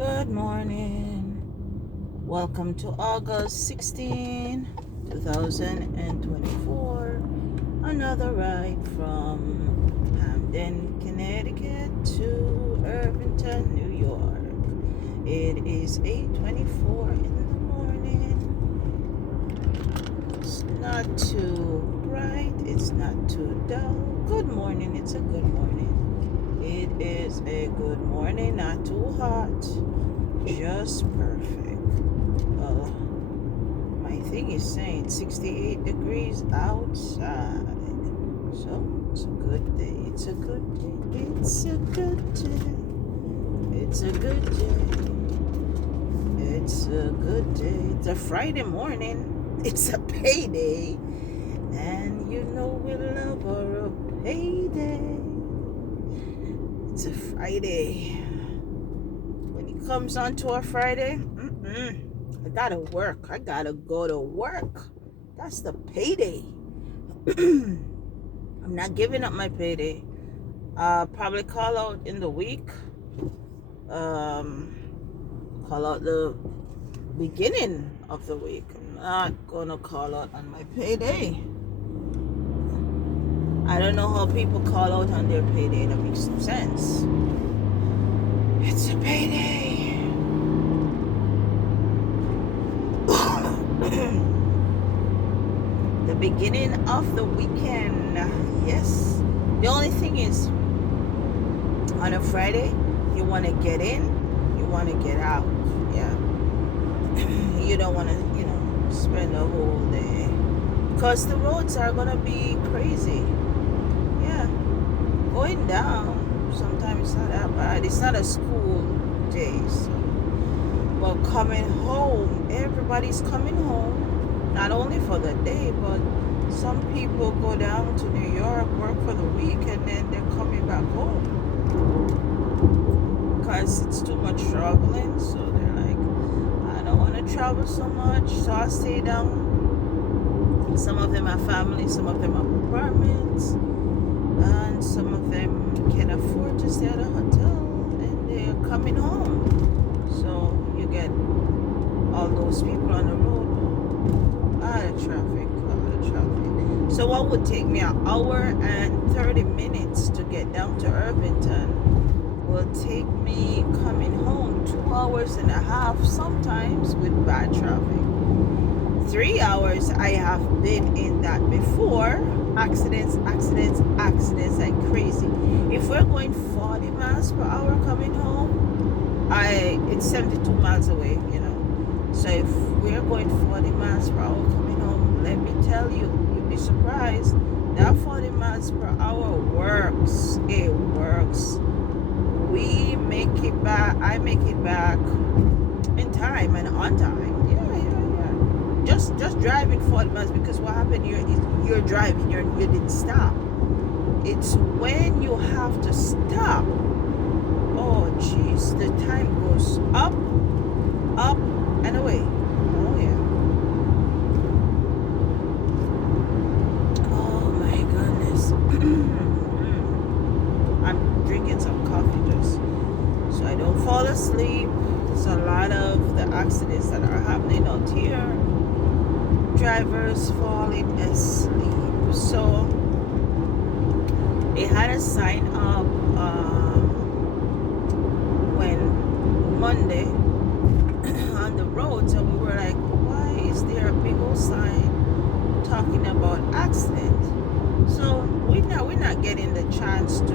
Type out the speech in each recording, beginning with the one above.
Good morning. Welcome to August 16, 2024. Another ride from Hamden, Connecticut to Irvington, New York. It is 8:24 in the morning. It's not too bright. It's not too dull. Good morning. It's a good morning. It is a good morning. Not too hot. Just perfect. Well, my thing is saying 68 degrees outside. So it's a good day. It's a good day. It's a good day. It's a good day. It's a good day. It's a Friday morning. It's a payday. And you know we love our payday. It's a Friday. When it comes on to a Friday, I gotta work. I gotta go to work. That's the payday. I'm not giving up my payday. I'll probably call out in the week. Call out the beginning of the week. I'm not gonna call out on my payday. I don't know how people call out on their payday. That makes some sense. It's a payday. The beginning of the weekend. Yes. The only thing is, on a Friday, you want to get in, you want to get out. Yeah. You don't want to, spend the whole day. Because the roads are going to be crazy. Yeah. Going down, sometimes it's not that bad. It's not a school day. So. But coming home, everybody's coming home. Not only for the day, but some people go down to New York, work for the week, and then they're coming back home. Because it's too much traveling. So they're like, I don't want to travel so much, so I'll stay down. Some of them have family, some of them have apartments, and some of them can afford to stay at a hotel, and they're coming home. So you get all those people on the road. A lot of traffic. So what would take me an hour and 30 minutes to get down to Irvington will take me coming home 2 hours and a half, sometimes with bad traffic. 3 hours. I have been in that before. Accidents like crazy. If we're going 40 miles per hour coming home, it's 72 miles away, So if we're going 40 miles per hour coming home, let me tell you, you'll be surprised. That 40 miles per hour works. It works. We make it back. I make it back in time and on time. Yeah. Just driving 40 miles, because what happened here is you're driving, you didn't stop. It's when you have to stop. Oh, jeez, the time goes up, and away. Oh, yeah. Oh, my goodness. I'm drinking some coffee just so I don't fall asleep. There's a lot of the accidents that are happening out here. Drivers falling asleep. So they had a sign up when Monday on the roads, and we were like, why is there a big old sign talking about accident? So we're not getting the chance to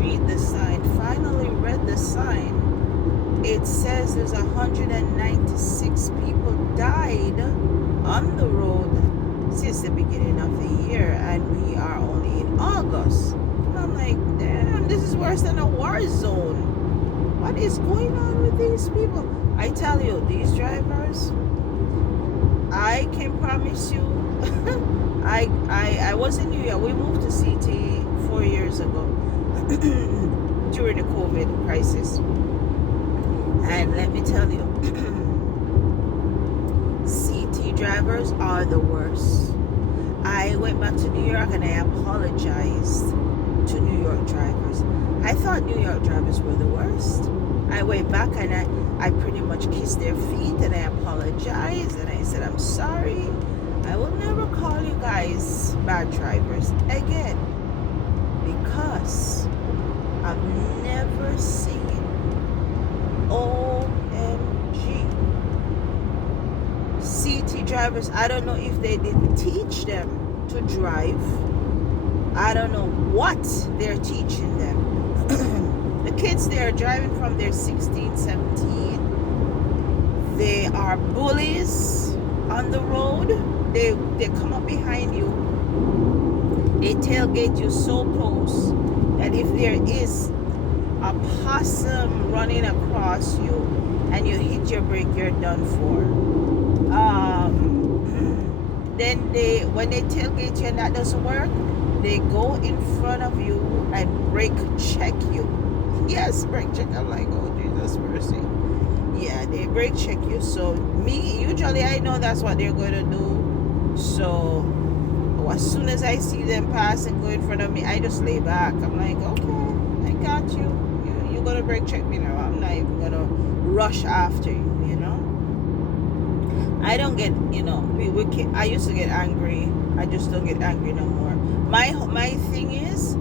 read the sign. Finally read the sign. It says there's 196 people died on the road since the beginning of the year, and we are only in August. And I'm like, damn, this is worse than a war zone. What is going on with these people? I tell you, these drivers, I can promise you, I was in New York. We moved to CT 4 years ago during the COVID crisis. And let me tell you, CT drivers are the worst. I went back to New York and I apologized to New York drivers. I thought New York drivers were the worst. I went back and I pretty much kissed their feet and I apologized and I said, I'm sorry. I will never call you guys bad drivers again, because I've never seen, OMG, CT drivers. I don't know if they didn't teach them to drive. I don't know what they're teaching them. The kids, they are driving from their 16, 17. They are bullies on the road. They come up behind you. They tailgate you so close that if there is a possum running across you and you hit your brake, you're done for. Then when they tailgate you and that doesn't work, they go in front of you and brake check you. Yes, brake check. I'm like, oh, Jesus mercy. Yeah, they brake check you. So me, usually I know that's what they're going to do. So as soon as I see them pass and go in front of me, I just lay back. I'm like, okay, I got you. You're going to brake check me now. I'm not even going to rush after you, you know. I don't get, you know, I used to get angry. I just don't get angry no more. My thing is,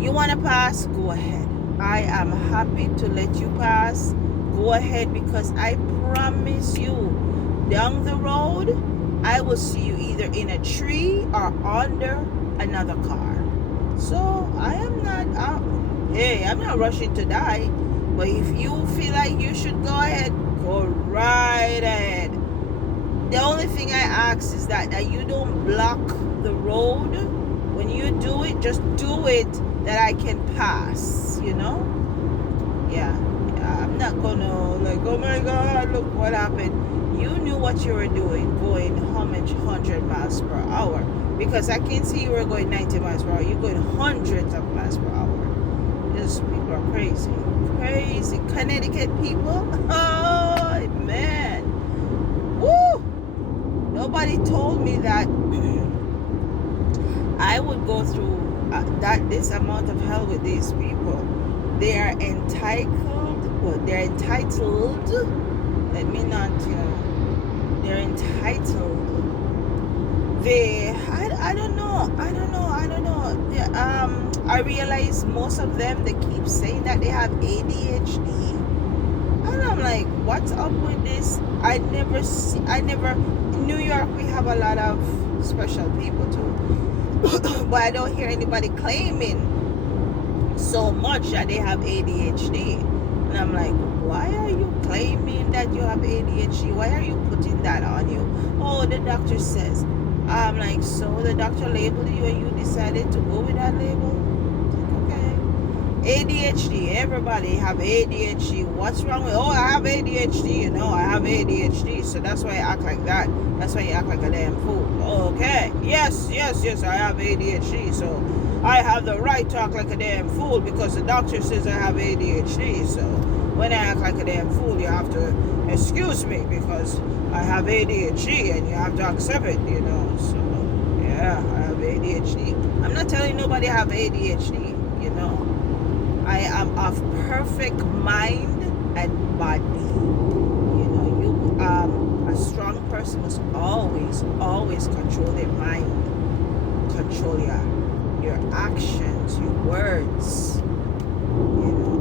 you want to pass, go ahead. I am happy to let you pass. Go ahead, because I promise you, down the road, I will see you either in a tree or under another car. So I am not, I'm not rushing to die. But if you feel like you should go ahead, go right ahead. The only thing I ask is that you don't block the road. When you do it, just do it that I can pass, you know? Yeah, I'm not gonna like, oh my God, look what happened. You knew what you were doing, going how much, 100 miles per hour. Because I can see you were going 90 miles per hour. You're going hundreds of miles per hour. These people are crazy. Crazy. Connecticut people, oh man. Woo! Nobody told me that I would go through this amount of hell with these people. They are entitled. Well, they're entitled. Let me not, they're entitled. I don't know. I realize most of them, they keep saying that they have ADHD. And I'm like, what's up with this? In New York, we have a lot of special people too. But I don't hear anybody claiming so much that they have ADHD. And I'm like, why are you claiming that you have ADHD? Why are you putting that on you? Oh, the doctor says. I'm like, so the doctor labeled you and you decided to go with that label? Okay. ADHD, everybody have ADHD. What's wrong with, oh, I have ADHD, I have ADHD. So that's why I act like that. That's why you act like a damn fool. Okay. Yes, I have ADHD. So I have the right to act like a damn fool because the doctor says I have ADHD. So when I act like a damn fool, you have to excuse me because I have ADHD and you have to accept it, So, yeah, I have ADHD. I'm not telling nobody I have ADHD, I am of perfect mind and body. A strong person must always control their mind, control your actions, your words.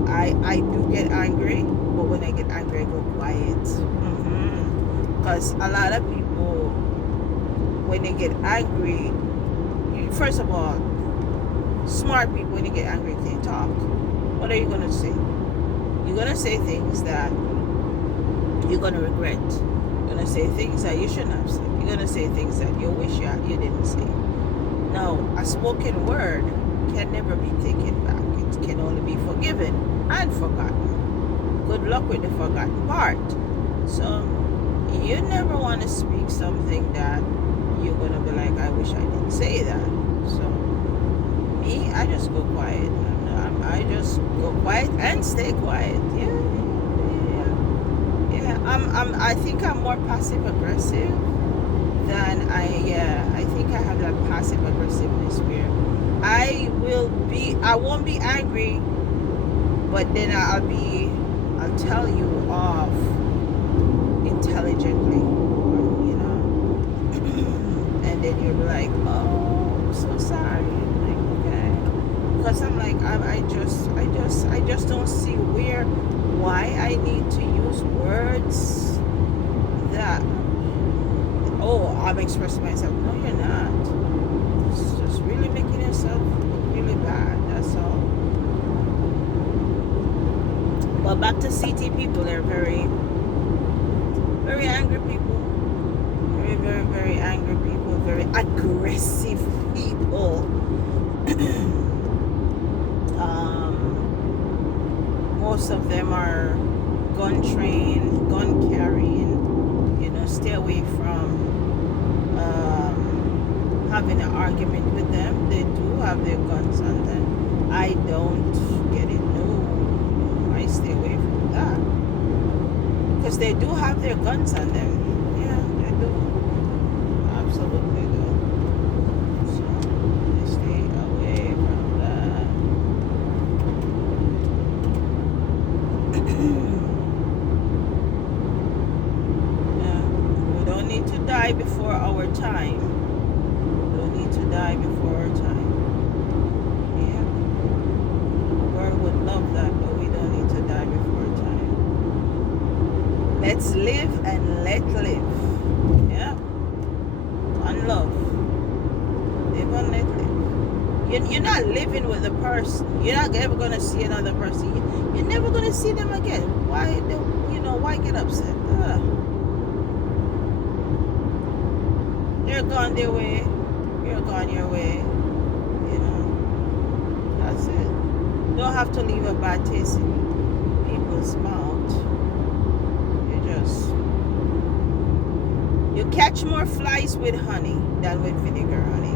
I do get angry, but when I get angry, I go quiet. Because a lot of people, when they get angry, first of all, smart people, when they get angry, can't talk. What are you going to say? You're going to say things that you're going to regret. You're going to say things that you shouldn't have said. You're going to say things that you wish you didn't say. Now, a spoken word can never be taken back. It can only be forgiven and forgotten. Good luck with the forgotten part. So, you never want to speak something that you're going to be like, I wish I didn't say that. So, me, I just go quiet. I just go quiet and stay quiet. Yeah. I think I'm more passive aggressive than I think I have that passive aggressiveness where I won't be angry, but then I'll I'll tell you off intelligently, you know, and then you'll be like, oh, I'm so sorry. I'm like, okay, because I'm like, I just don't see why I need to use words that, oh, I'm expressing myself. No, you're not. It's just really making yourself look really bad. That's all. But back to CT people, they're very, very angry people. Very, very, very angry people. Very aggressive people. Most of them are gun trained, gun carrying. You know, stay away from having an argument with them. They do have their guns on them. I don't get it. No, I stay away from that. Because they do have their guns on them. Yeah, they do. Absolutely do. So, I stay away from that. Yeah, we don't need to die before our time. We don't need to die before our time. Yeah. The world would love that, but we don't need to die before our time. Let's live and let live. Yeah. One love. Live and let live. You're not living with a person. You're not ever going to see another person. You're never going to see them again. Why get upset? They're gone their way. You're gone your way. You know. That's it. Don't have to leave a bad taste in people's mouth. You catch more flies with honey than with vinegar, honey.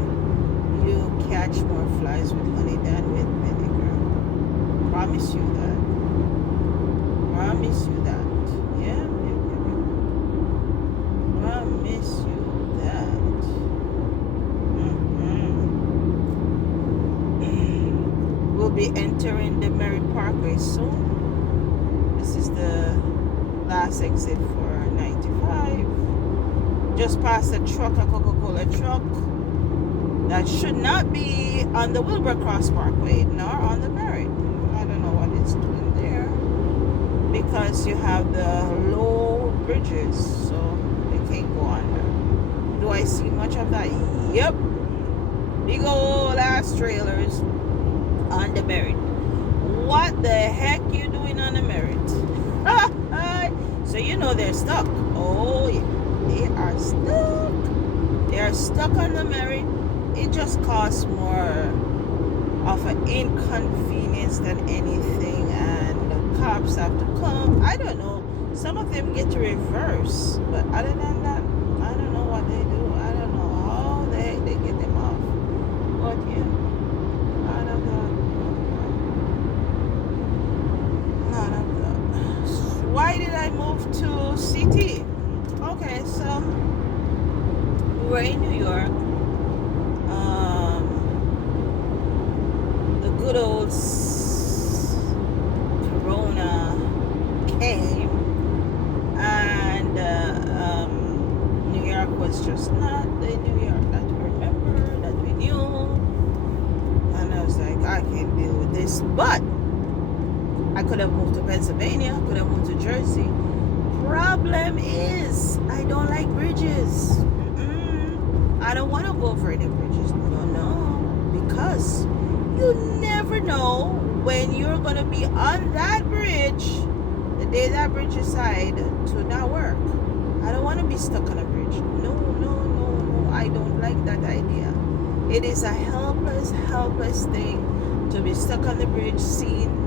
You catch more flies with honey than with vinegar. Promise you that. Promise you that. Yeah. Promise you that. We'll be entering the Merrit Parkway soon. This is the last exit for 95. Just past a truck, a Coca-Cola truck that should not be on the Wilbur Cross Parkway nor on the Merrit. I don't know what it's doing there, because you have the low bridges, so they can't go under. Do I see much of that? Yep. Big old ass trailers on the Merrit. What the heck you doing on the Merrit? So you know they're stuck. Oh yeah, they are stuck. They are stuck on the Merrit. It just costs more of an inconvenience than anything, and the cops have to come. I don't know. Some of them get to reverse, but other than that, I don't know what they do. I don't know how the heck they get them off. But yeah, none of that. None of that. Why did I move to CT? Okay, so we're in New York. The good old Corona came, and New York was just not the New York that we remember, that we knew. And I was like, I can't deal with this. But I could have moved to Pennsylvania, I could have moved to Jersey. Problem is, I don't like bridges. I don't want to go over any bridges. No, because you never know when you're going to be on that bridge the day that bridge decide to not work. I don't want to be stuck on a bridge. No. I don't like that idea. It is a helpless thing to be stuck on the bridge, seeing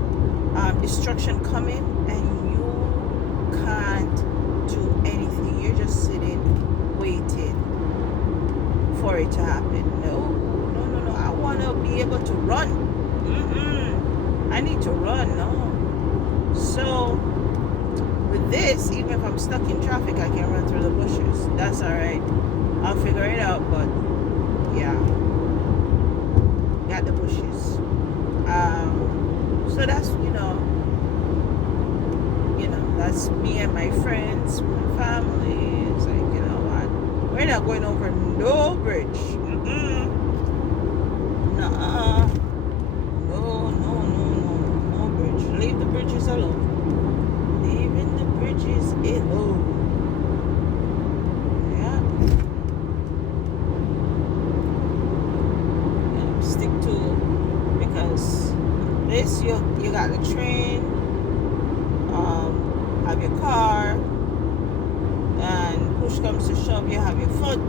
destruction coming, and you can't do anything. You're just sitting, waiting for it to happen. No. I want to be able to run. I need to run. No. So with this, even if I'm stuck in traffic, I can run through the bushes. That's all right. I'll figure it out. But yeah, got the bushes. So that's just me and my friends, my family. It's like, you know what? We're not going over no bridge. Nuh-uh. No bridge. Leave the bridges alone. Leaving the bridges alone. Yeah. Stick to, because this you got the train, have your car, and push comes to shove, you have your foot.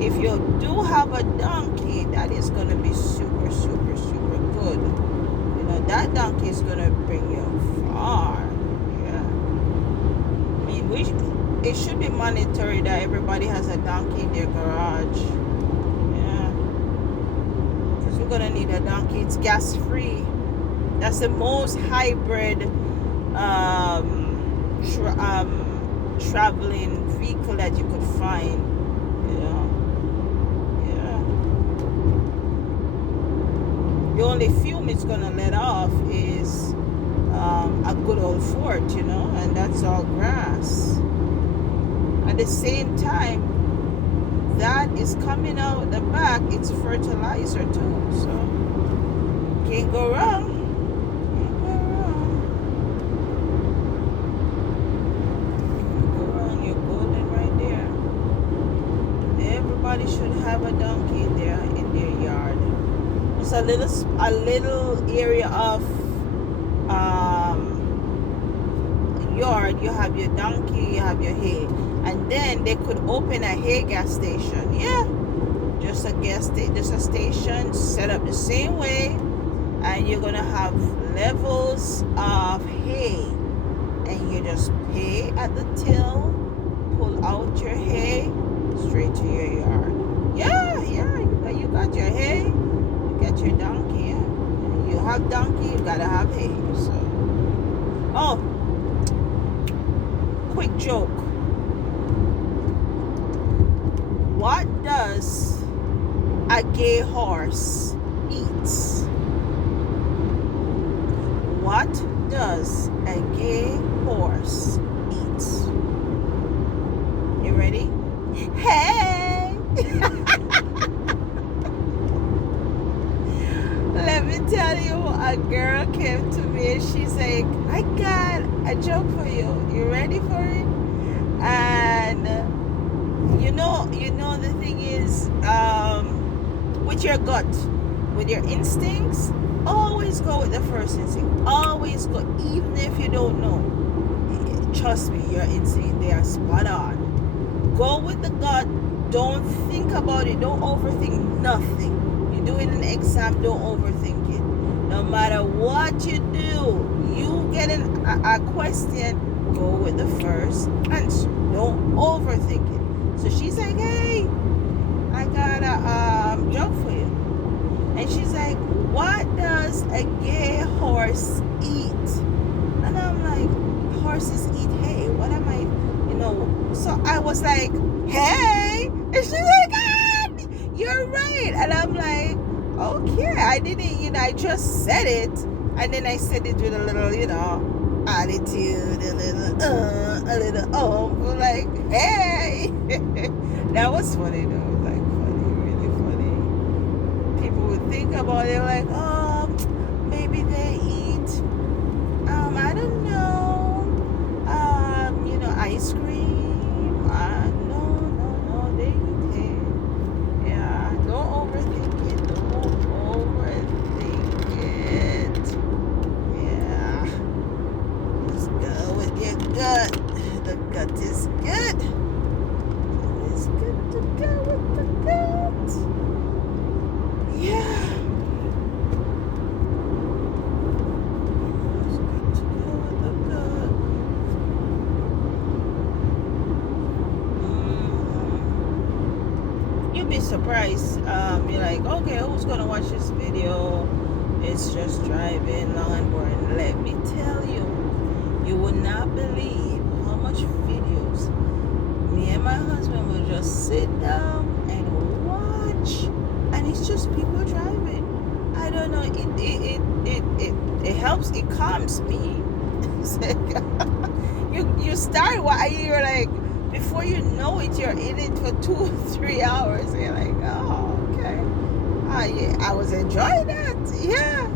If you do have a donkey, that is going to be super, super, super good. You know, that donkey is going to bring you far. Yeah. I mean, it should be mandatory that everybody has a donkey in their garage. Yeah. Because we're going to need a donkey. It's gas free. That's the most hybrid traveling vehicle that you could find. The only fume it's gonna let off is a good old fort, you know, and that's all grass. At the same time, that is coming out the back, it's fertilizer too, so can't go wrong. You're golden right there. Everybody should have a donkey there in their yard. It's a little area of yard. You have your donkey, you have your hay, and then they could open a hay gas station. Yeah, just a station set up the same way, and you're gonna have levels of hay, and you just pay at the till, pull out your hay straight to your yard. Yeah, you got your hay. Get your donkey. Yeah. You have donkey, you gotta have hay. So, oh, quick joke. What does a gay horse eat? What does a gay horse eat? You ready? Hey! Let me tell you, a girl came to me and she's like, I got a joke for you. You ready for it? And you know the thing is, with your gut, with your instincts, always go with the first instinct. Always go, even if you don't know. Trust me, your instinct, they are spot on. Go with the gut. Don't think about it. Don't overthink nothing. Do it in an exam, don't overthink it. No matter what you do, you get a question, go with the first answer. Don't overthink it. So she's like, hey, I got a joke for you. And she's like, what does a gay horse eat? And I'm like, horses eat hay. What am I, so I was like, hey. And she's like, you're right. And I'm like, okay, I didn't, I just said it. And then I said it with a little, attitude, a little, like, hey. That was funny though. Like, funny, really funny. People would think about it like, oh, maybe they eat, I don't know, ice cream. The gut is good. It's good to go with the gut. Yeah. It's good to go with the gut. You'll be surprised. You're like, okay, who's gonna watch this video? It's just driving long and boring. Let me tell you, you will not believe how much videos me and my husband will just sit down and watch, and it's just people driving. I don't know, it helps, it calms me. You start while you're like, before you know it, you're in it for 2 or 3 hours. And you're like, oh, okay. Yeah, I was enjoying that. Yeah.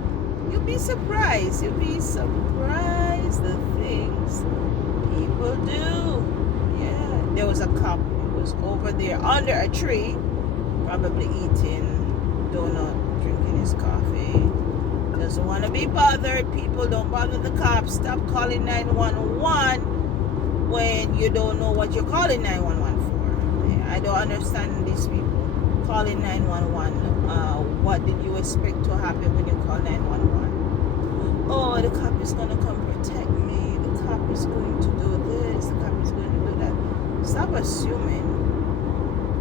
You'll be surprised. You'll be surprised the things people do. Yeah. There was a cop who was over there under a tree, probably eating donut, drinking his coffee. Doesn't want to be bothered. People, don't bother the cops. Stop calling 911 when you don't know what you're calling 911 for. Yeah, I don't understand these people calling 911. What did you expect to happen when you call 911? Oh, the cop is going to come protect me. The cop is going to do this. The cop is going to do that. Stop assuming.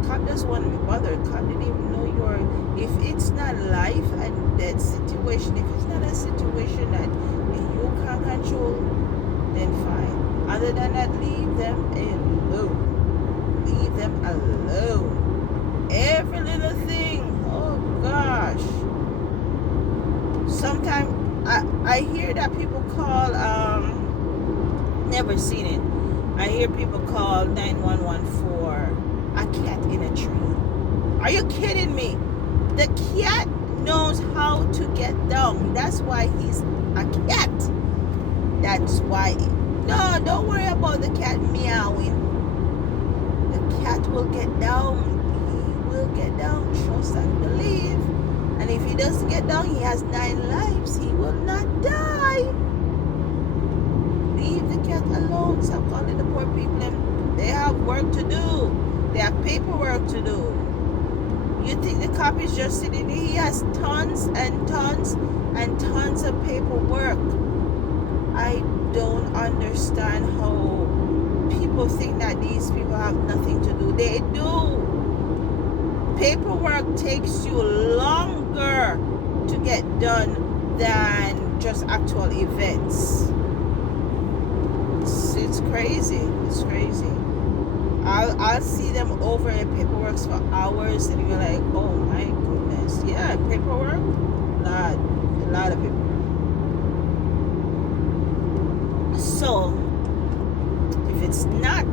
Cop doesn't want to be bothered. Cop didn't even know you're. If it's not life and death situation, if it's not a situation that you can't control, then fine. Other than that, leave them alone. Leave them alone. Every little thing. Oh gosh. Sometimes I hear that people call. Never seen it. I hear people call 911 for a cat in a tree. Are you kidding me? The cat knows how to get down. That's why he's a cat. That's why. No, don't worry about the cat meowing. The cat will get down. He will get down. Trust and believe. And if he doesn't get down, he has 9 lives. He will not die. Leave the cat alone. Stop calling the poor people. They have work to do. They have paperwork to do. You think the cop is just sitting there? He has tons and tons and tons of paperwork. I don't understand how people think that these people have nothing to do. They do. Paperwork takes you longer to get done than just actual events. It's crazy. It's crazy. I'll see them over in paperwork for hours, and you're like, oh my goodness. Yeah, paperwork. A lot of paperwork. So, if it's not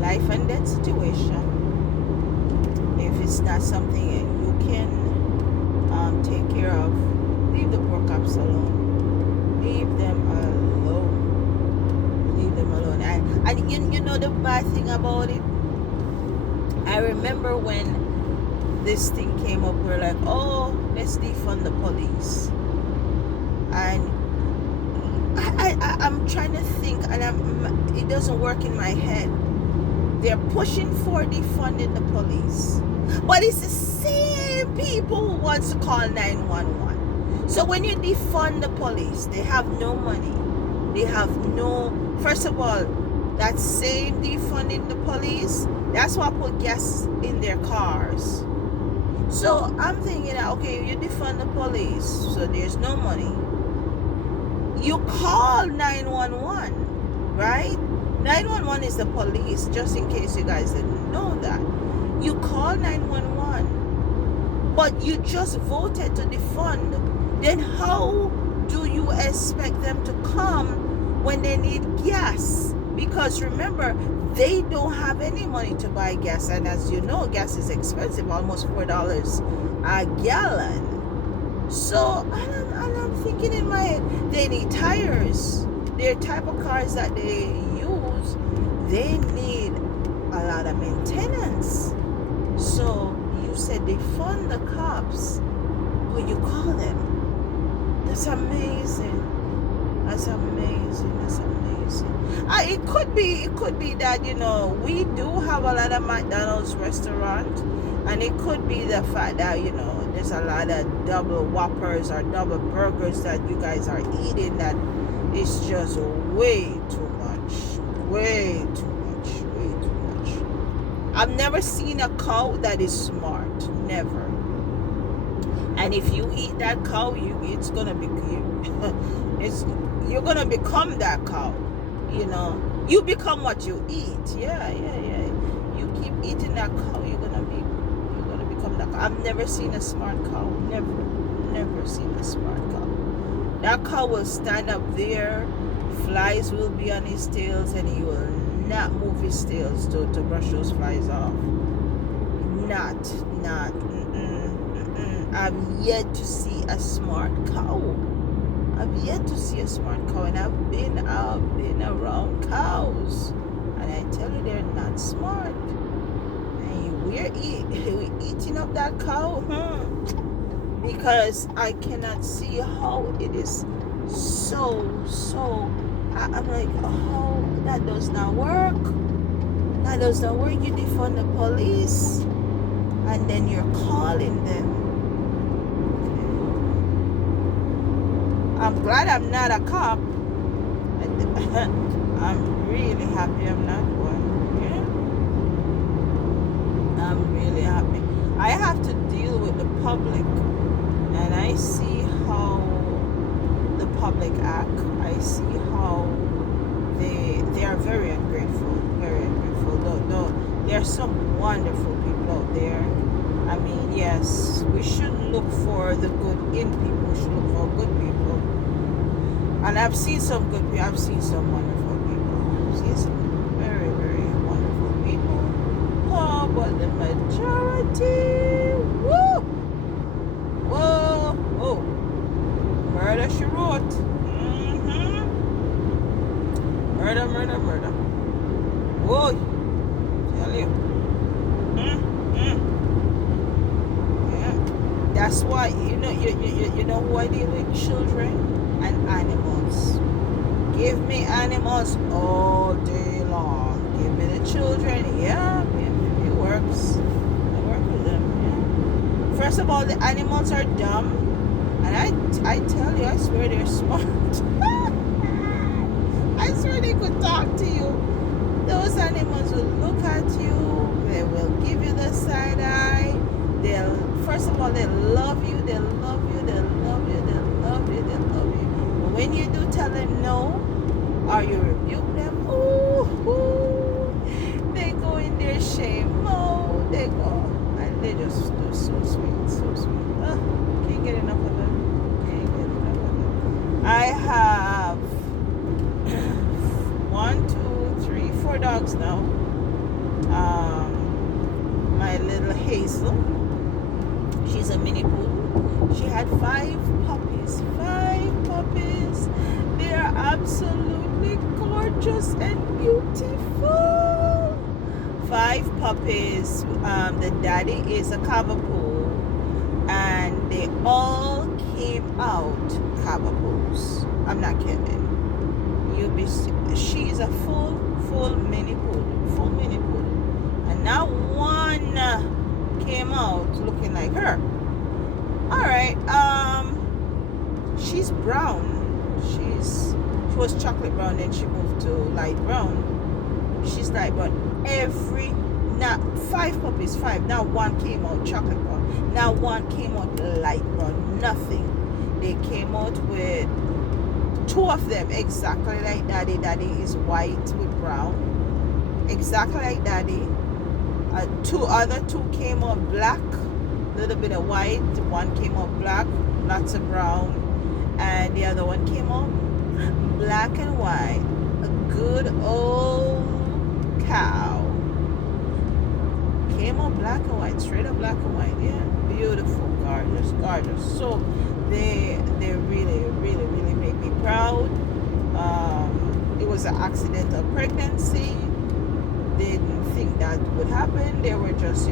life and death situation, if it's not something you can take care of, leave the poor cops alone. Leave them alone. Leave them alone. And you know the bad thing about it? I remember when this thing came up, we're like, oh, let's defund the police. And I'm trying to think, and it doesn't work in my head. They're pushing for defunding the police, but it's the same people who wants to call 911. So when you defund the police, they have no money. They have no. First of all, that same defunding the police, that's what put gas in their cars. So I'm thinking, okay, you defund the police, so there's no money. You call 911, right? 911 is the police, just in case you guys didn't know that. You call 911, but you just voted to defund. Then how do you expect them to come when they need gas? Because remember, they don't have any money to buy gas. And as you know, gas is expensive, almost $4 a gallon. So, and I'm thinking in my head, they need tires. Their type of cars that they use, they need a lot of maintenance. So, you said they fund the cops, but you call them. That's amazing. That's amazing. That's amazing. It could be that, we do have a lot of McDonald's restaurants, and it could be the fact that, there's a lot of double whoppers or double burgers that you guys are eating that is just way too much. Way too much. Way too much. I've never seen a cow that is smart. Never. And if you eat that cow, it's gonna be you're gonna become that cow. You become what you eat. Yeah. You keep eating that cow, you're gonna become that cow. I've never seen a smart cow. Never seen a smart cow. That cow will stand up there, Flies will be on his tails, and he will not move his tails to brush those flies off. Not. I've yet to see a smart cow. I've yet to see a smart cow, and I've been around cows, and I tell you, they're not smart. And we're eating up that cow, because I cannot see how it is so. I'm like, oh, that does not work. That does not work. You defund the police, and then you're calling them. I'm glad I'm not a cop. I'm really happy I'm not one. Yeah? I'm really happy. I have to deal with the public, and I see how the public act. I see how they are very ungrateful, very ungrateful. Though there are some wonderful people out there. I mean, yes, we shouldn't look for the good in people. We should look for good people. And I've seen some good people. I've seen some wonderful people. I've seen some very, very wonderful people. Oh, but the majority, whoa. Murder, she wrote. Murder. Whoa, tell you. Yeah. That's why, you know who I deal with? Children and animals. Give me animals all day long. Give me the children. Yeah, it works. I work with them. Yeah. First of all, the animals are dumb, and I tell you, I swear they're smart. I swear they could talk to you. Those animals will look at you. They will give you the side eye. First of all, they love you. They love you. But when you do tell them no, or you rebuke them, they go in their shame mode. They go, and they're so sweet. Can't get enough of them. I have 1, 2, 3, 4 dogs now. My little Hazel, she's a mini poodle. She had 5 puppies. 5 puppies. They are absolutely gorgeous and beautiful. 5 puppies. The daddy is a cavapoo, and they all came out cavapoos. I'm not kidding. She is a full mini poodle, and now one came out looking like her. All right, she's brown. She was chocolate brown, then she moved to light brown. She's light brown. 5 puppies, 5. Now one came out chocolate brown. Now one came out light brown. Nothing. They came out with 2 of them exactly like daddy. Daddy is white with brown, exactly like daddy. 2 other 2 came out black, little bit of white. One came out black, lots of brown, and the other one came out black and white. A good old cow came out black and white, straight up black and white. Yeah, beautiful, gorgeous. So they really make me proud. It was an accidental pregnancy. They didn't think that would happen. They were just,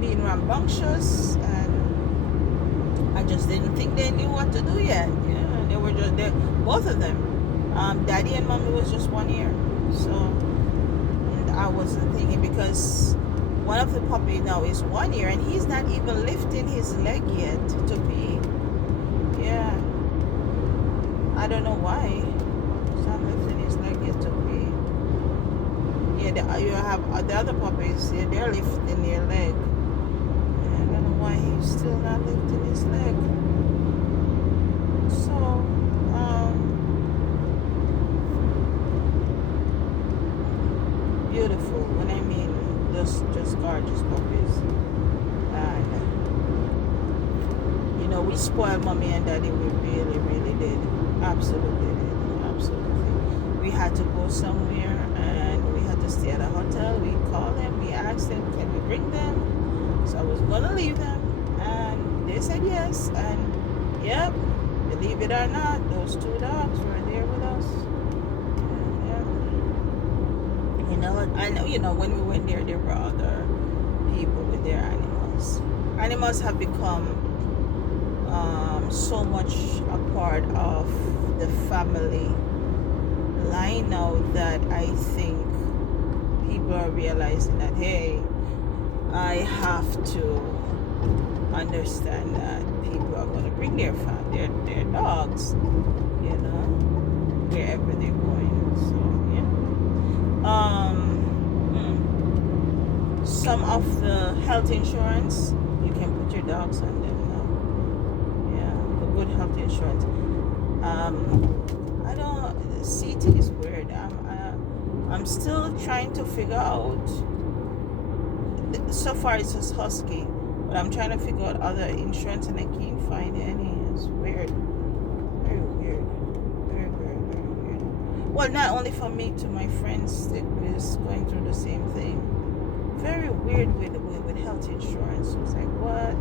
being rambunctious, and I just didn't think they knew what to do yet. Yeah, they were just both of them. Daddy and mommy was just 1 year, so, and I wasn't thinking, because one of the puppy now is 1 year, and he's not even lifting his leg yet to pee. Yeah, I don't know why he's not lifting his leg yet to pee. Yeah, you have the other puppies. Yeah, they're lifting their leg. Yeah, I don't know why he's still not lifting his leg. So, beautiful. When I mean just gorgeous puppies. And we spoiled mommy and daddy. We really did. Absolutely did. had to go somewhere and we had to stay at a hotel. We called them, we asked them, can we bring them? So I was gonna leave them, and they said yes. And yep, believe it or not, those two dogs were there with us. And, I know, when we went there were other people with their animals. Animals have become so much a part of the family line now that I think people are realizing that, hey, I have to understand that people are going to bring their dogs, wherever they're going. So some of the health insurance, you can put your dogs on them now. Yeah, the good health insurance. I don't. CT is weird. I'm still trying to figure out. So far, it's just Husky, but I'm trying to figure out other insurance, and I can't find any. It's weird. Very weird. Very, very, very weird. Well, not only for me, to my friends that is going through the same thing. Very weird with health insurance. So it's like, what?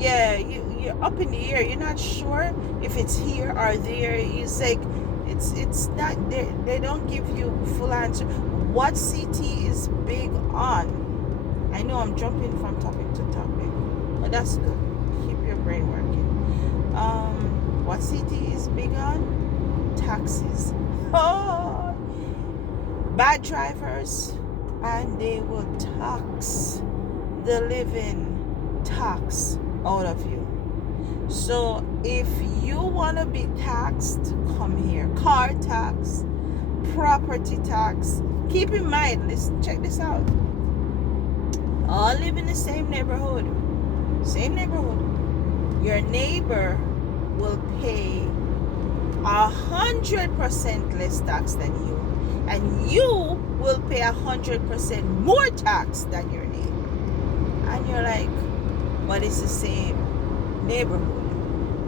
Yeah, you're up in the air. You're not sure if it's here or there. It's like it's not. They don't give you full answer. What CT is big on? I know I'm jumping from topic to topic, but that's good. Keep your brain working. What CT is big on? Taxis. Oh, bad drivers, and they will tax the living tax out of you. So if you want to be taxed, come here. Car tax, property tax. Keep in mind, let's check this out. All live in the same neighborhood. Your neighbor will pay 100% less tax than you, and you will pay 100% more tax than your neighbor. And you're like, but it's the same neighborhood.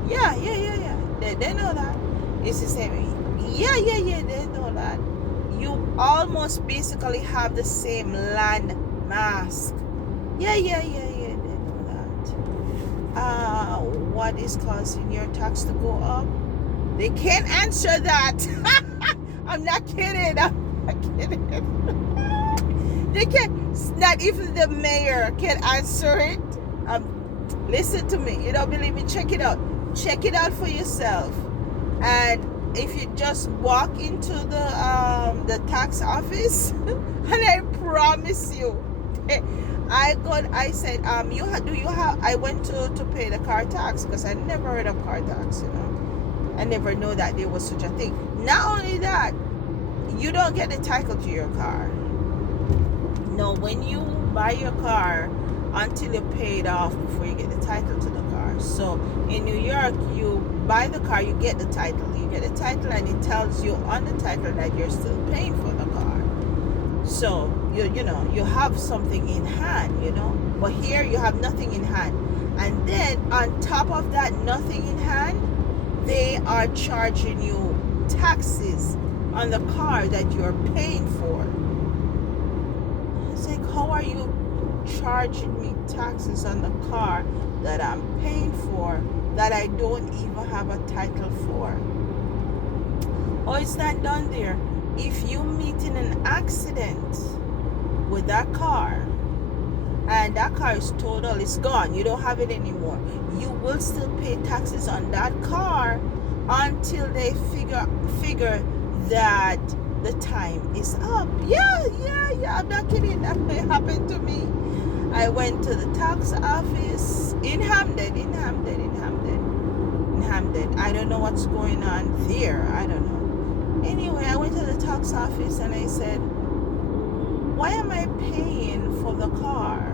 Yeah. They know that. It's the same. Yeah, they know that. You almost basically have the same land mass. Yeah, they know that. What is causing your tax to go up? They can't answer that. I'm not kidding. They can't. Not even the mayor can answer it. Listen to me. You don't believe me? Check it out. Check it out for yourself. And if you just walk into the tax office, and I promise you, I said, do you have? I went to pay the car tax because I never heard of car tax. I never know that there was such a thing. Not only that, you don't get the title to your car. No, when you buy your car, until you pay it off before you get the title to the car. So in New York, you buy the car, you get the title. You get the title, and it tells you on the title that you're still paying for the car. So you have something in hand, But here you have nothing in hand. And then on top of that, nothing in hand, they are charging you taxes on the car that you're paying for. It's like, how are you charging me taxes on the car that I'm paying for that I don't even have a title for? Oh, it's not done there. If you meet in an accident with that car and that car is total, it's gone, you don't have it anymore, you will still pay taxes on that car until they figure that the time is up. Yeah, I'm not kidding. That happened to me. I went to the tax office in Hamden. I don't know what's going on there. I don't know. Anyway, I went to the tax office and I said, why am I paying for the car?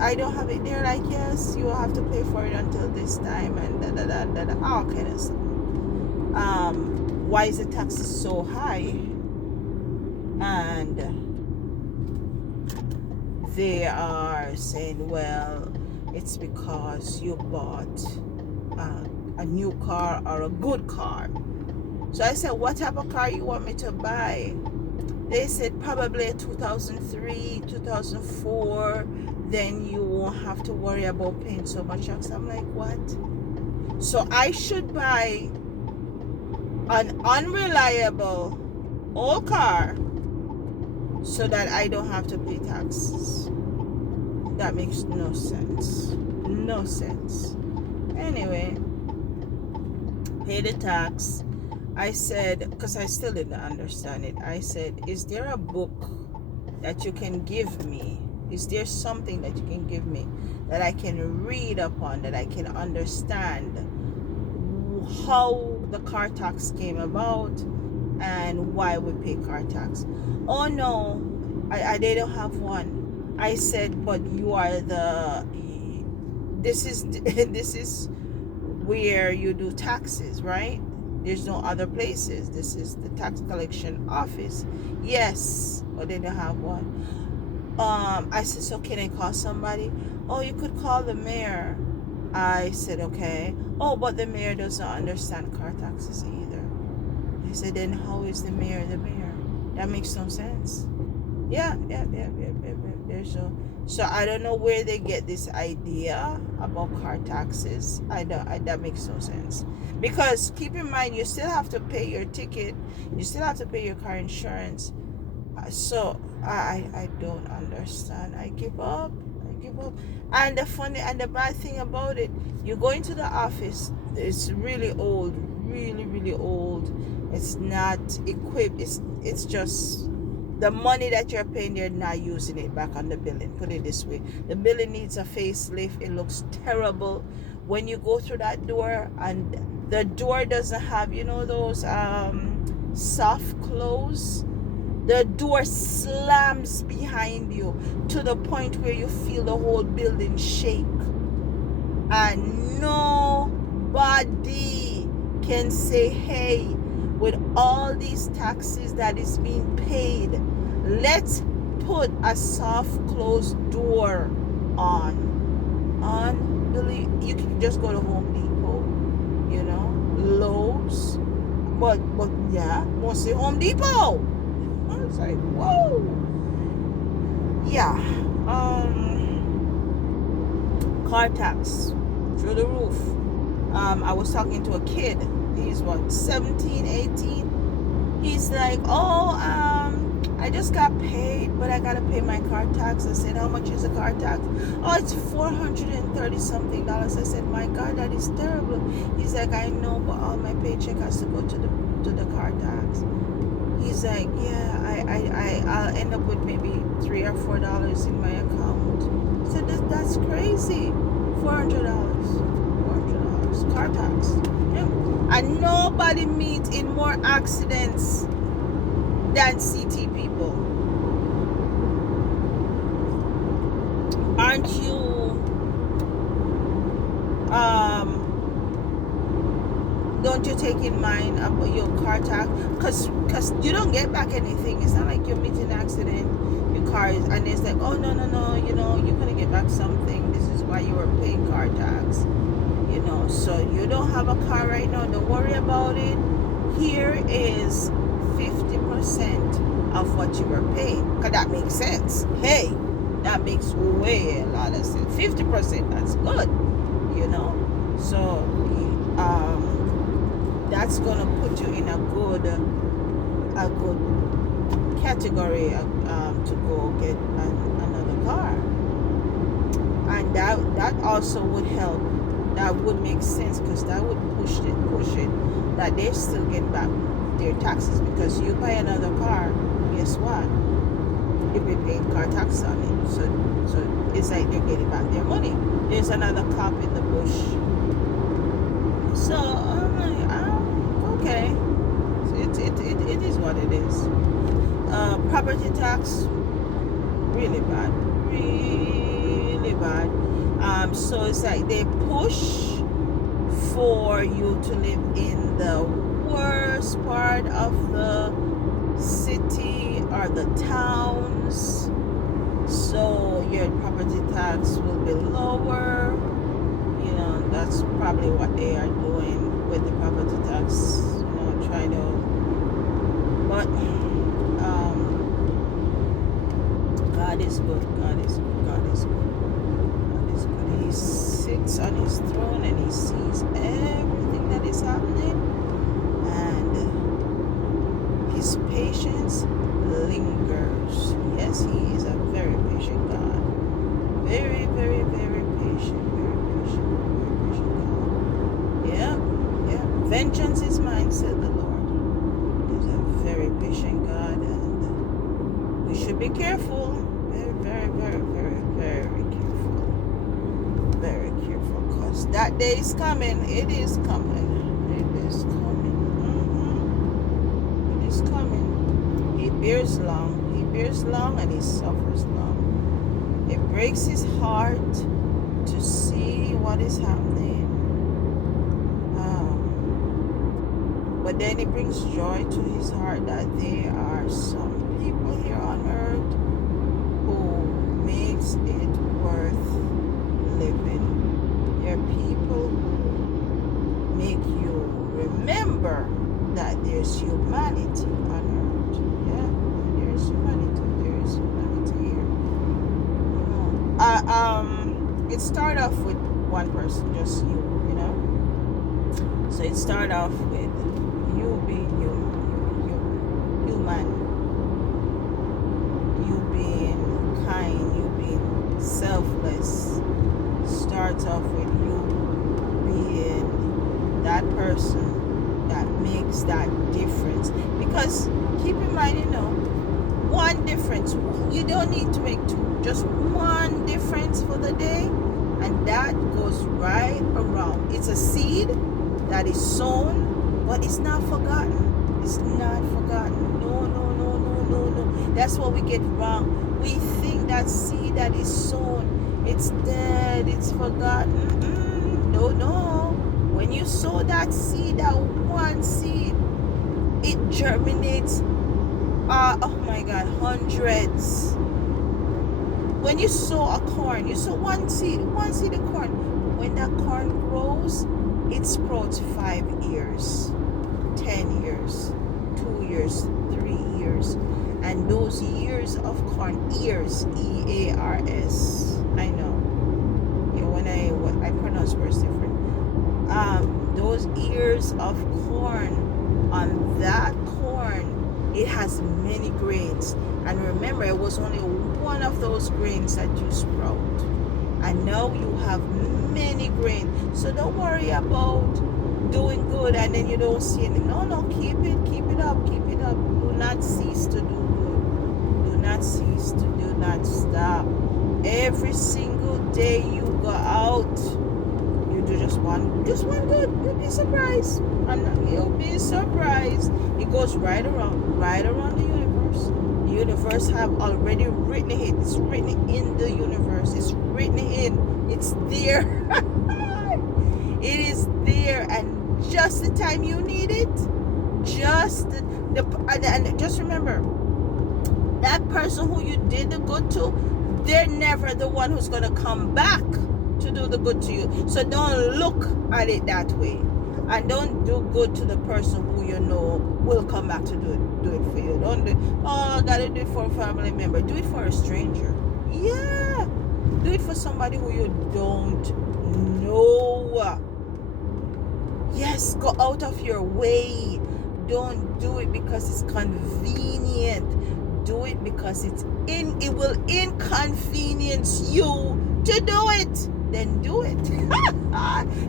I don't have it. They're like, yes, you will have to pay for it until this time, and all kind of stuff. Why is the tax so high? And they are saying, well, it's because you bought a new car or a good car. So I said, what type of car you want me to buy? They said probably a 2003, 2004. Then you won't have to worry about paying so much tax. I'm like, what? So I should buy an unreliable old car so that I don't have to pay taxes. That makes no sense. No sense. Anyway, pay the tax. I said, because I still didn't understand it, I said, is there a book that you can give me? Is there something that you can give me that I can read upon, that I can understand how the car tax came about and why we pay car tax? Oh no, they don't have one. I said, but you are this is where you do taxes, right? There's no other places. This is the tax collection office. Yes, but they don't have one. I said, so can I call somebody? Oh, you could call the mayor. I said, okay. Oh, but the mayor doesn't understand car taxes either. I said, then how is the mayor the mayor? That makes no sense. Yeah. There's no. So I don't know where they get this idea about car taxes. That makes no sense. Because keep in mind, you still have to pay your ticket. You still have to pay your car insurance. So I don't understand. I give up. And the funny and the bad thing about it, you go into the office, it's really old, really old. It's not equipped. It's just the money that you're paying, they're not using it back on the building. Put it this way, the building needs a facelift. It looks terrible when you go through that door, and the door doesn't have, those soft close. The door slams behind you to the point where you feel the whole building shake. And nobody can say, hey, with all these taxes that is being paid, let's put a soft closed door on. Unbelievable. You can just go to Home Depot, Lowe's. But yeah, mostly Home Depot. I was like, whoa. Yeah. Car tax through the roof. I was talking to a kid. He's 17, 18. He's like, oh, I just got paid, but I gotta pay my car tax. I said, how much is the car tax? Oh, it's $430 something. I said, my God, that is terrible. He's like, I know, but all my paycheck has to go to the car tax. He's like, yeah, I'll end up with maybe $3 or $4 in my account. I said, that's crazy. $400 car tax. Yeah. And nobody meets in more accidents than CT people. Aren't you don't you take in mind about your car tax? Because you don't get back anything. It's not like you're meeting an accident, your car is, and it's like, oh no, you're gonna get back something. This is why you were paying car tax. So you don't have a car right now, don't worry about it. Here is 50% of what you were paying. Because that makes sense. Hey, that makes way a lot of sense. 50%, that's good. So that's gonna put you in a good category to go get another car. And that also would help. That would make sense, because that would push it that they still get back their taxes, because you buy another car, guess what? You'll be paying car tax on it. So it's like they're getting back their money. There's another cop in the bush. So I'm like, okay. It is what it is. Property tax, really bad. So it's like they push for you to live in the worst part of the city or the towns, so your property tax will be lower. That's probably what they are doing with the property tax, trying to is good. God is good. God is good. God is good. He sits on his throne and he sees everything that is happening. And his patience lingers. Yes, he is a very patient God. Very, very, very patient. Very patient. Very patient God. Yeah. Yeah. Vengeance is mine, said the Lord. He's a very patient God, and we should be careful. Very, very, very, very, very careful. Very careful, because that day is coming. It is coming. It is coming. It is coming. He bears long. He bears long and he suffers long. It breaks his heart to see what is happening. But then it brings joy to his heart that there are some people here on earth who makes it worth living. There are people who make you remember that there's humanity on earth. Yeah, there's humanity. There's humanity here. It started off with one person, just you. So it started off with you being human, you being kind, you being selfless. Starts off with you being that person that makes that difference. Because keep in mind, one difference. You don't need to make two. Just one difference for the day, and that goes right around. It's a seed that is sown, but it's not forgotten. It's not forgotten. No. That's what we get wrong. We think that seed that is sown, it's dead, it's forgotten. No. When you sow that seed, that one seed, it germinates, hundreds. When you sow a corn, you sow one seed of corn. When that corn grows, it sprouts 5 years, 10 years, 2 years, 3 years. And those years of corn, ears, E-A-R-S, I know. When I pronounce words different. Those ears of corn, on that corn, it has many grains. And remember, it was only one of those grains that you sprout. And now you have many grains. So don't worry about doing good and then you don't see any. No, keep it up. Do not cease to do good. Do not stop. Every single day you go out, you do just one good. You'll be surprised. It goes right around the universe. The universe have already written it. It's written in the universe. It's written in. It's there. It is there, and just the time you need it, and just remember, that person who you did the good to, they're never the one who's going to come back to do the good to you. So don't look at it that way, and don't do good to the person who you know will come back to do it for you. Don't do, I gotta do it for a family member. Do it for a stranger. Yeah, do it for somebody who you don't know. Yes, go out of your way. Don't do it because it's convenient. Do it because it will inconvenience you to do it. Then do it.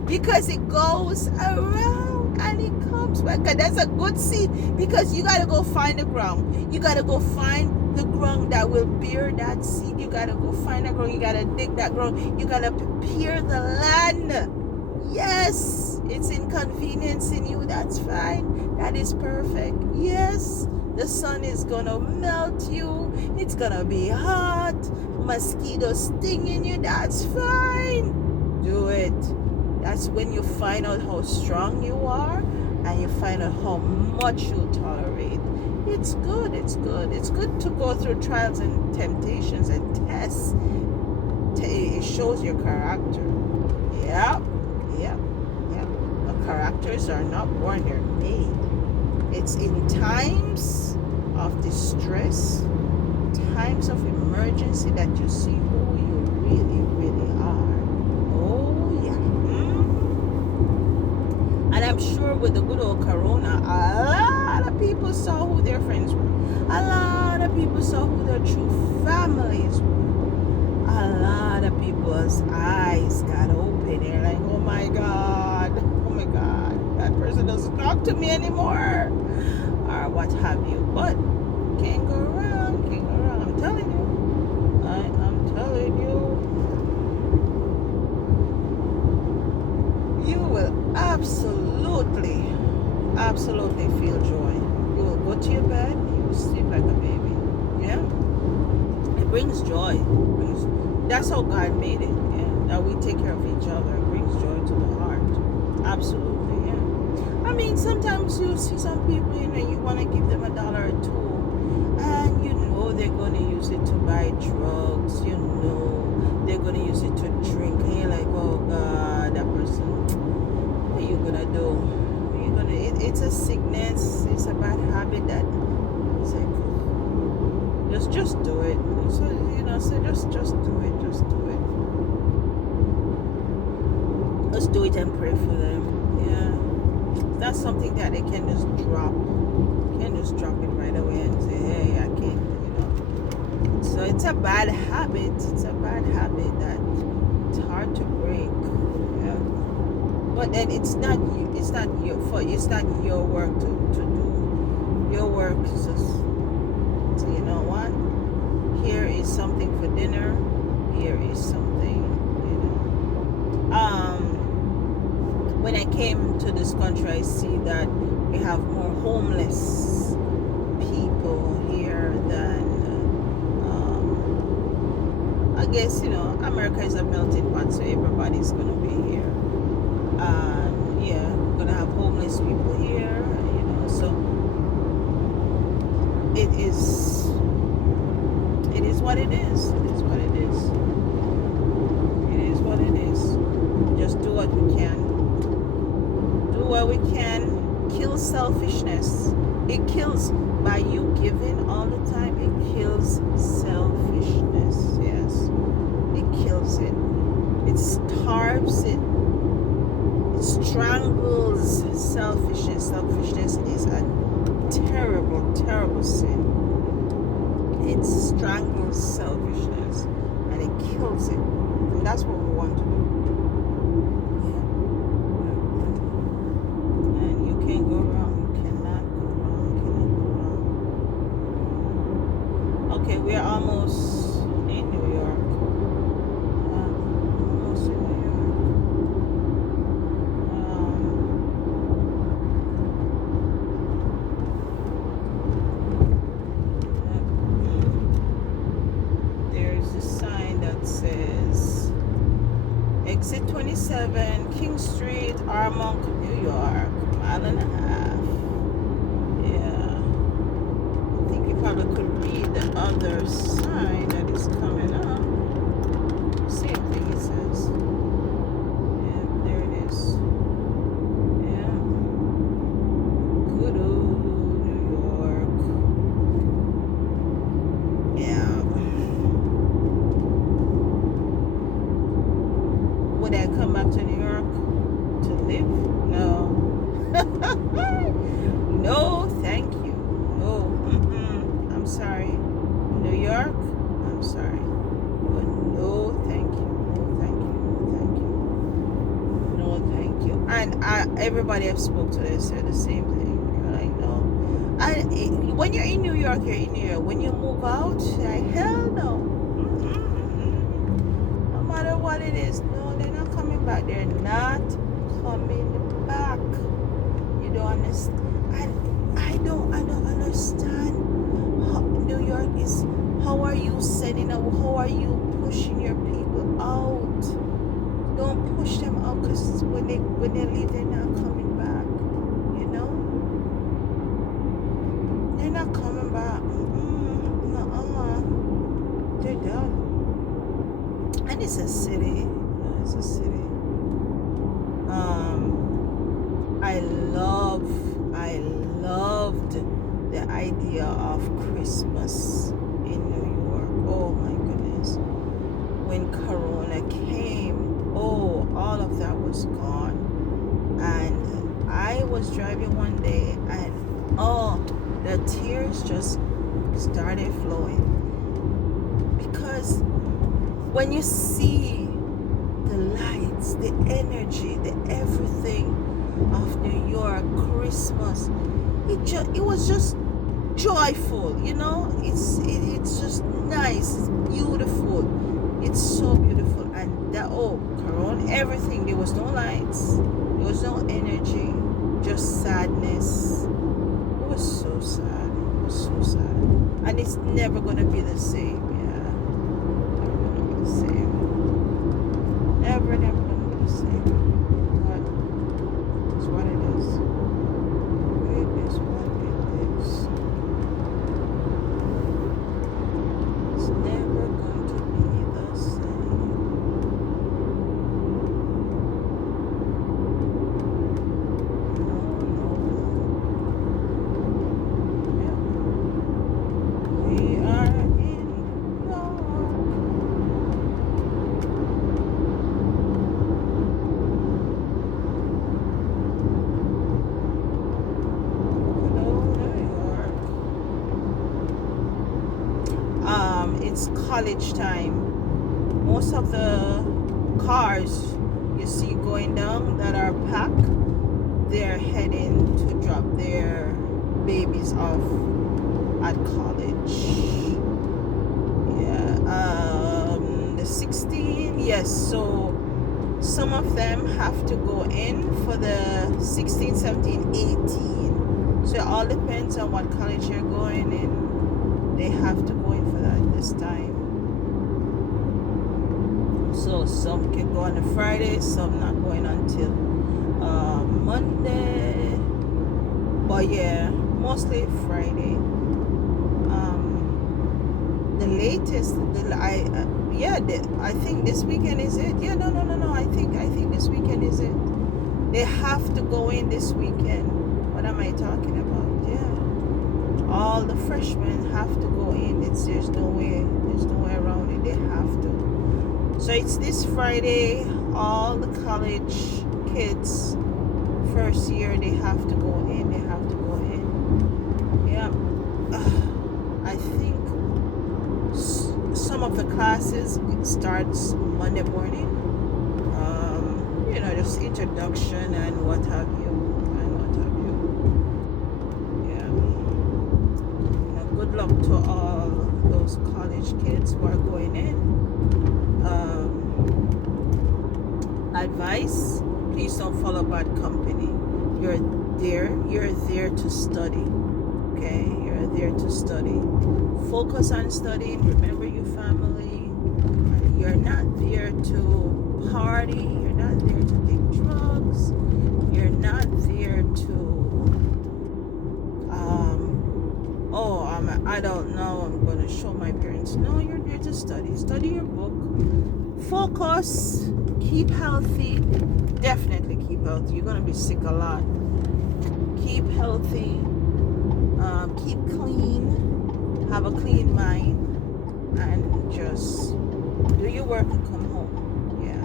Because it goes around and it comes back. That's a good seed, because you gotta go find the ground. You gotta go find the ground that will bear that seed. You gotta go find that ground. You gotta dig that ground. You gotta prepare the land. Yes, it's inconveniencing you. That's fine. That is perfect. Yes, the sun is gonna melt you. It's gonna be hot. Mosquitoes stinging you. That's fine. Do it. That's when you find out how strong you are, and you find out how much you tolerate. It's good. It's good to go through trials and temptations and tests. It shows your character. Yeah. The characters are not born, they're made. It's in times of distress times of emergency that you see who you really, really are. Oh, yeah. And I'm sure with the good old Corona, a lot of people saw who their friends were. A lot of people saw who their true families were. A lot of people's eyes got open. They're like, oh my God, that person doesn't talk to me anymore, or what have you. But can't go wrong. I'm telling you. I'm telling you. You will absolutely feel joy. You will go to your bed, you will sleep like a baby. Yeah? It brings joy. That's how God made it. Yeah? That we take care of each other. It brings joy to the heart. Absolutely, yeah. I mean, sometimes you see some people, you want to give them $1 or $2, and they're going to use it to buy drugs. They're going to use it to drink, and you're like, oh God, that person, what are you going to do? It's a sickness, it's a bad habit that it's like, just do it. So just do it. Just do it and pray for them. Yeah, that's something that they can just drop. Drop it right away and say, hey, I can't. So it's a bad habit. It's a bad habit that it's hard to break. Yeah. But then it's not your fault. It's not your work to do. Your work is just, so you know what? Here is something for dinner. Here is something, when I came to this country, I see that we have more homeless people here than, I guess, America is a melting pot, so everybody's going to be here. Yeah, we're going to have homeless people here, so it is what it is. It is what it is. It is what it is. Just do what we can. Do what we can. Kill selfishness. It kills, by you giving all the time, it kills selfishness. Yes. It kills it. It starves it. It strangles selfishness. Selfishness is a terrible, terrible sin. It strangles selfishness and it kills it. And that's what we want to do. Yeah. And you can't go wrong. You cannot go wrong. Okay, we're almost in New York. Almost in New York. Says exit 27 King Street, Armonk, New York, 1.5 miles. Yeah, I think you probably could read the other sign that is coming up. Same thing it says. Yeah, there it is. Yeah, good old New York. Yeah. Would I come back to New York to live? No. No, thank you. No. I'm sorry. New York? I'm sorry. But no, thank you. No, thank you. And everybody I've spoke to, they said the same thing. Like, no. When you're in New York, you're in New York. When you move out, like, hell no. No matter what it is, no, they're not coming back. They're not coming back. You don't understand. I don't understand how New York is. How are you setting up? How are you pushing your people out? Don't push them out, because when they leave, they're not coming back. They're not coming back. They're done. And it's a city. It's a city. I loved the idea of Christmas in New oh my goodness, when Corona came, oh, all of that was gone. And I was driving one day, and oh, the tears just started flowing, because when you see the lights, the energy, the everything of New York Christmas, it was just joyful, you know. It's just nice, it's beautiful, it's so beautiful. And that, oh, Corona, everything, there was no lights, there was no energy, just sadness. It was so sad, it was so sad. And it's never gonna be the same. Yeah, never gonna be the same, never gonna be the same. But it's what it is. It is what it is. It's never going to be the same. No, yeah. We are in New York. Good old New York. It's college time. Most of the cars you see going down that are packed, they're heading to drop their babies off at college. Yeah. The 16, yes. So some of them have to go in for the 16, 17, 18. So it all depends on what college you're going in. They have to go in for that this time. So some can go on a Friday, some not going until Monday. But yeah, mostly Friday. The latest, I think this weekend is it. Yeah, no. I think this weekend is it. They have to go in this weekend. What am I talking about? Yeah, all the freshmen have to go in. There's no way around it. They have to. So it's this Friday. All the college kids, first year, they have to go in. They have to go in. Yeah. I think some of the classes starts Monday morning. Just introduction and what have you. Yeah. Good luck to all those college kids who are going in. Advice: please don't follow bad company. You're there to study. Okay, you're there to study. Focus on studying. Remember your family. You're not there to party. You're not there to take drugs. You're not there to I don't know, I'm going to show my parents. No, you're there to study. Study your book. Focus. Keep healthy. Definitely keep healthy. You're going to be sick a lot. Keep healthy. Keep clean. Have a clean mind. And just do your work and come home. Yeah.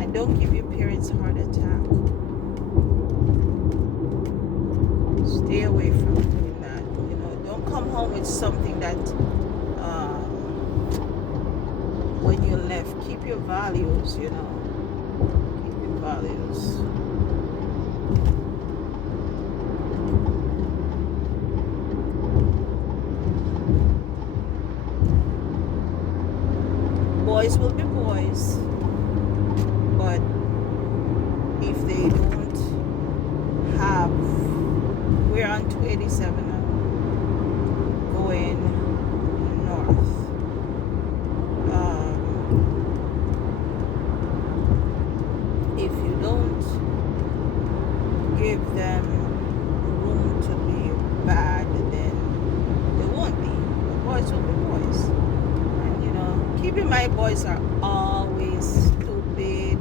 And don't give your parents a heart attack. Stay away from doing that. Don't come home with something that when you left, keep your values, keep your values. Boys will be boys, but if they don't have, we're on 287 now, going north. If you don't give them room to be bad, then they won't be. The boys will be boys. And keep in mind, boys are always stupid.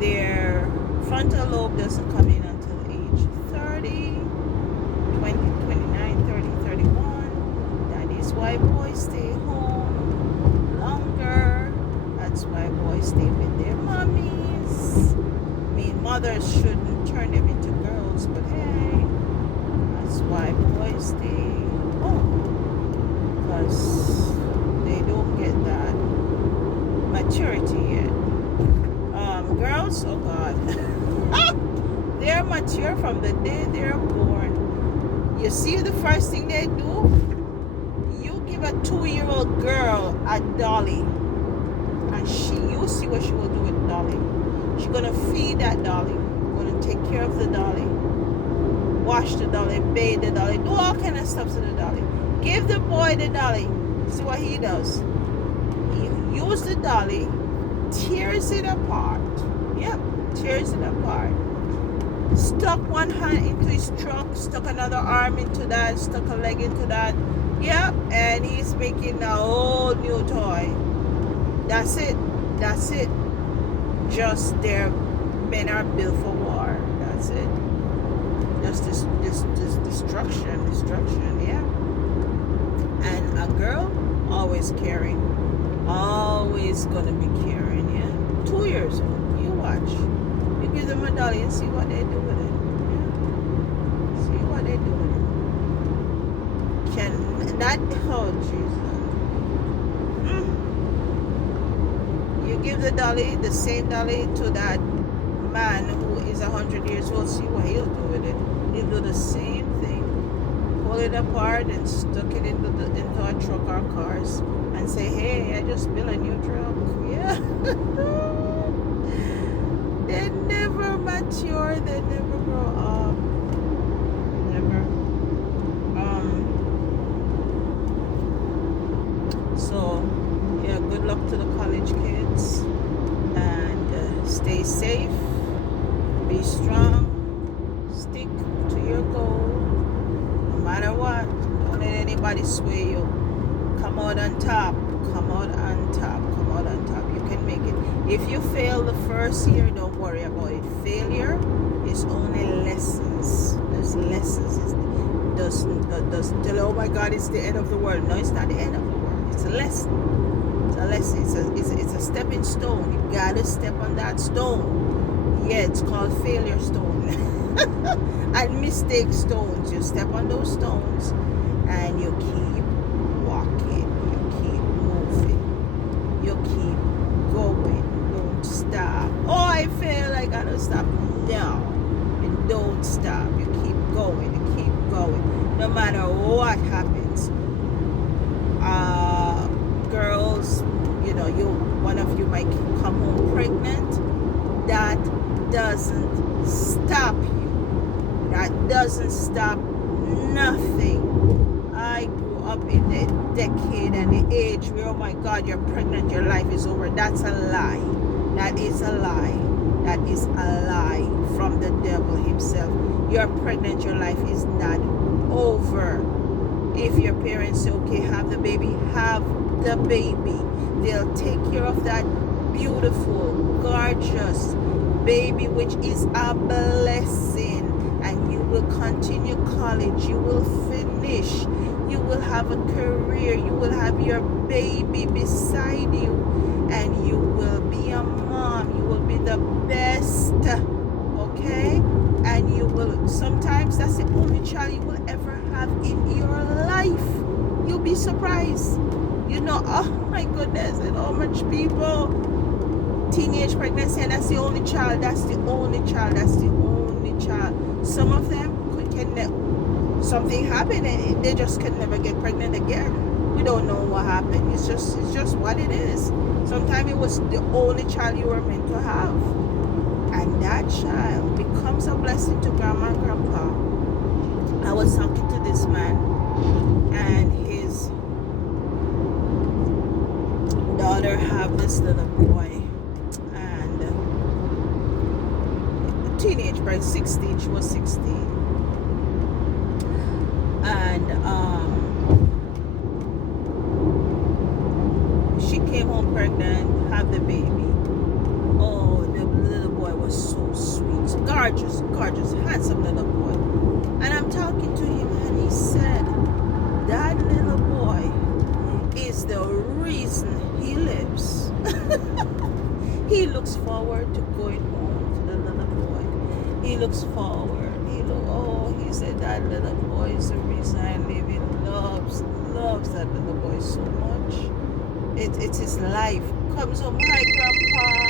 Their frontal lobe doesn't come in until age 30, 20, 29, 30, 31. mothers shouldn't turn them into girls, but hey, that's why boys stay home, because they don't get that maturity yet. Girls, oh God, they're mature from the day they're born. You see, the first thing they do, you give a 2-year-old girl a dolly, and you see what she will do with the dolly. She's gonna feed that dolly, gonna take care of the dolly, wash the dolly, bathe the dolly, do all kind of stuff to the dolly. Give the boy the dolly. See what he does? He uses the dolly, tears it apart. Yep, tears it apart. Stuck one hand into his trunk, stuck another arm into that, stuck a leg into that. Yep, and he's making a whole new toy. That's it. That's it. Just their men are built for war. That's it. Just this destruction, yeah. And a girl, always caring. Always gonna be caring, yeah. 2 years old. You watch. You give them a dolly and see what they do with it. Yeah. See what they do with it. Can that, oh Jesus. You give the dolly, the same dolly, to that man who is 100 years old, see what he'll do with it. He'll do the same thing. Pull it apart and stuck it into a truck or cars and say, hey, I just built a new truck. Yeah. They never mature, they never grow up. Never. So yeah, good luck to the college kids, and stay safe, be strong, stick to your goal, no matter what. Don't let anybody sway you. Come out on top, come out on top, come out on top. You can make it. If you fail the first year, don't worry about it. Failure is only lessons. There's lessons. It doesn't tell you, oh my God, it's the end of the world. No, it's not the end of the world. It's a lesson. It's a lesson. It's a stepping stone. You gotta step on that stone. Yeah, it's called failure stone. And mistake stones. You step on those stones and you keep walking. You keep moving. You keep going. Don't stop. Oh, I fail. I gotta stop. No. And don't stop. You keep going. You keep going. No matter what happens. Girls, one of you might come home pregnant. That doesn't stop you. That doesn't stop nothing. I grew up in the decade and the age where, oh my God, you're pregnant, your life is over. That's a lie. That is a lie. That is a lie from the devil himself. You're pregnant, your life is not over. If your parents say, okay, have the baby, have the baby. They'll take care of that beautiful, gorgeous baby, which is a blessing. And you will continue college. You will finish. You will have a career. You will have your baby beside you. And you will be a mom. You will be the best. Okay? And you will, sometimes that's the only child you will ever have in your life. You'll be surprised. Oh my goodness, and how much people, teenage pregnancy, and that's the only child, that's the only child, that's the only child. Some of them something happened and they just can never get pregnant again. We don't know what happened. It's just what it is. Sometimes it was the only child you were meant to have. And that child becomes a blessing to grandma and grandpa. I was talking to this man, and his daughter have this little boy, and a teenage boy, 16. She was 16, and she came home pregnant, have the baby. Oh, the little boy was so sweet, gorgeous, handsome little boy. And I'm talking to him, and he said that little boy is the reason he lives. He looks forward to going home to the little boy. He looks forward. He said that little boy is the reason I live. He loves that little boy so much. It's his life. Comes home, hi grandpa.